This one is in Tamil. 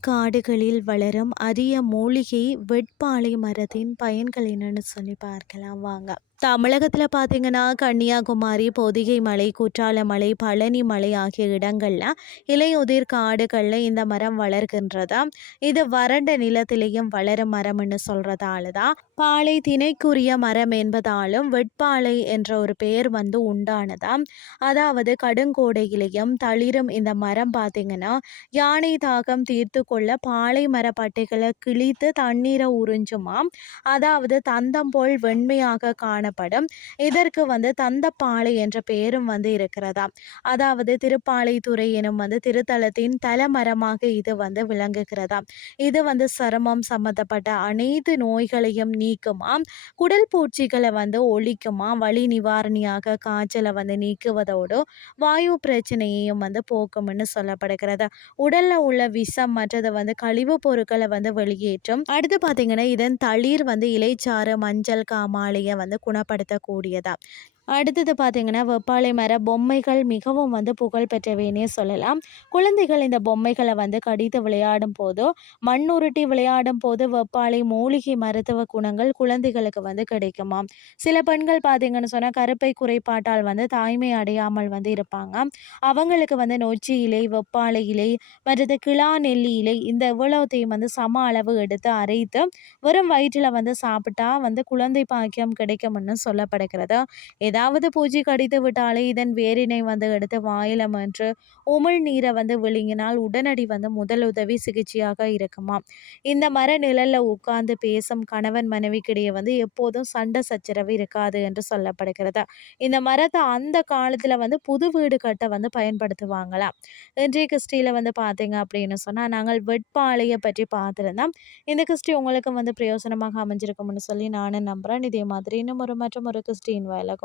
காடுகளில் வளரும் அரிய மூலிகை வெட்பாலை மரத்தின் பயன்கள் என்னென்னு சொல்லி பார்க்கலாம். வாங்க. தமிழகத்தில் பார்த்தீங்கன்னா கன்னியாகுமரி பொதிகை மலை குற்றால மலை பழனி மலை ஆகிய இடங்களில் இலையுதிர் காடுகளில் இந்த மரம் வளர்கின்றதா? இது வறண்ட நிலத்திலேயும் வளரும் மரம்னு சொல்கிறதால தான் பாலை திணைக்குரிய மரம் என்பதாலும் வெட்பாலை என்ற ஒரு பெயர் வந்து உண்டானதா? அதாவது கடுங்கோடையிலையும் தளிரும் இந்த மரம் பார்த்தீங்கன்னா யானை தாகம் தீர்த்து கொள்ள பாலை மரப்பட்டைகளை கிழித்து தண்ணீரை உறிஞ்சுமாம். அதாவது தந்தம் போல் வெண்மையாக காண காணப்படும் இதற்கு வந்து தந்தப்பாளை என்ற பெயரும் வந்து இருக்கிறதா அதாவது திருப்பாலை எனும் வந்து திருத்தலத்தின் தலமரமாக இது வந்து விளங்குகிறதா இது வந்து சருமம் சம்மந்தப்பட்ட அனைத்து நோய்களையும் நீக்குமாம். குடல் பூச்சிகளை வந்து ஒழிக்குமா வலி நிவாரணியாக காய்ச்சலை வந்து நீக்குவதோடு வாயு பிரச்சனையையும் வந்து போக்கும்னு சொல்லப்படுகிறது. உடல்ல உள்ள விஷம் மற்றது வந்து கழிவு பொருட்களை வந்து வெளியேற்றும். அடுத்து பார்த்தீங்கன்னா இதன் தளிர் வந்து இலைச்சாறு மஞ்சள் காமாலையை வந்து குணப்படுத்தக்கூடியதா? அடுத்தது பார்த்தீங்கன்னா வெப்பாலை மர பொம்மைகள் மிகவும் வந்து புகழ் பெற்றவைன்னே சொல்லலாம். குழந்தைகள் இந்த பொம்மைகளை வந்து கடித்து விளையாடும் போதோ மண் உருட்டி விளையாடும் போது வெப்பாலை மூலிகை மருத்துவ குணங்கள் குழந்தைகளுக்கு வந்து கிடைக்குமாம் சில பெண்கள் பார்த்தீங்கன்னு சொன்னால் கருப்பை குறைபாட்டால் வந்து தாய்மை அடையாமல் வந்து இருப்பாங்க. அவங்களுக்கு வந்து நொச்சி இலை வெப்பாலை இலை மற்றது கிளா நெல்லி இலை இந்த இவ்வளவுத்தையும் வந்து சம அளவு எடுத்து அரைத்து வெறும் வயிற்றில் வந்து சாப்பிட்டா வந்து குழந்தை பாக்கியம் கிடைக்கும்னு சொல்லப்படுகிறது. ஏதாவது பூச்சி கடித்து விட்டாலே இதன் வேரினை வந்து எடுத்து வாயில் மன்று உமிழ் நீரை வந்து விழுங்கினால் உடனடி வந்து முதலுதவி சிகிச்சையாக இருக்குமா இந்த மர நிழலில் உட்கார்ந்து பேசும் கணவன் மனைவிக்கிடையே வந்து எப்போதும் சண்டை சச்சரவு இருக்காது என்று சொல்லப்படுகிறது. இந்த மரத்தை அந்த காலத்தில் வந்து புது வீடு கட்ட வந்து பயன்படுத்துவாங்களாம். இன்றைய கிறிஸ்டியில் வந்து பார்த்தீங்க அப்படின்னு சொன்னால் நாங்கள் வெட்பாளையை பற்றி பார்த்துருந்தோம். இந்த கிறிஸ்டி உங்களுக்கு வந்து பிரயோசனமாக அமைஞ்சிருக்கும்னு சொல்லி நானும் நம்புகிறேன் இதே மாதிரி இன்னும் ஒரு மற்றும் ஒரு கிறிஸ்டின் உங்களுக்கு